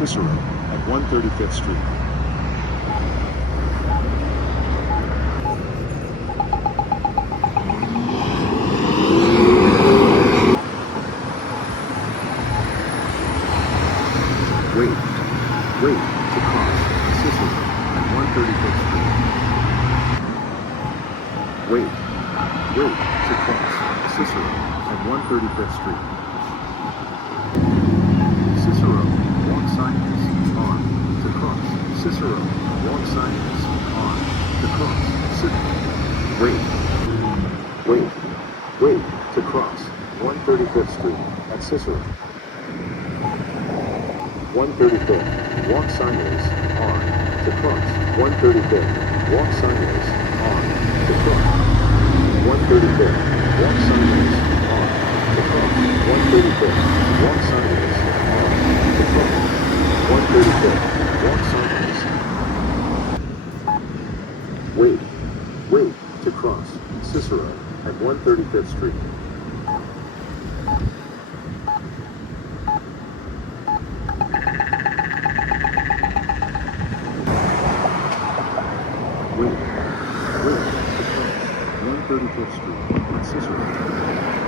Cicero at 135th Street. Wait to cross Cicero at 135th Street. Wait to cross Cicero at 135th Street. Cicero Walk signage on to cross. Cicero Walk signage on to cross. Wait to cross 135th Street at Cicero. 135th Walk signage on to cross. 135th Walk signage on to cross. 135th Walk signage on to cross. 135th Walk signage on to cross. 135th Walk signage. Wait to cross Cicero at 135th Street. Wait to cross 135th Street at Cicero.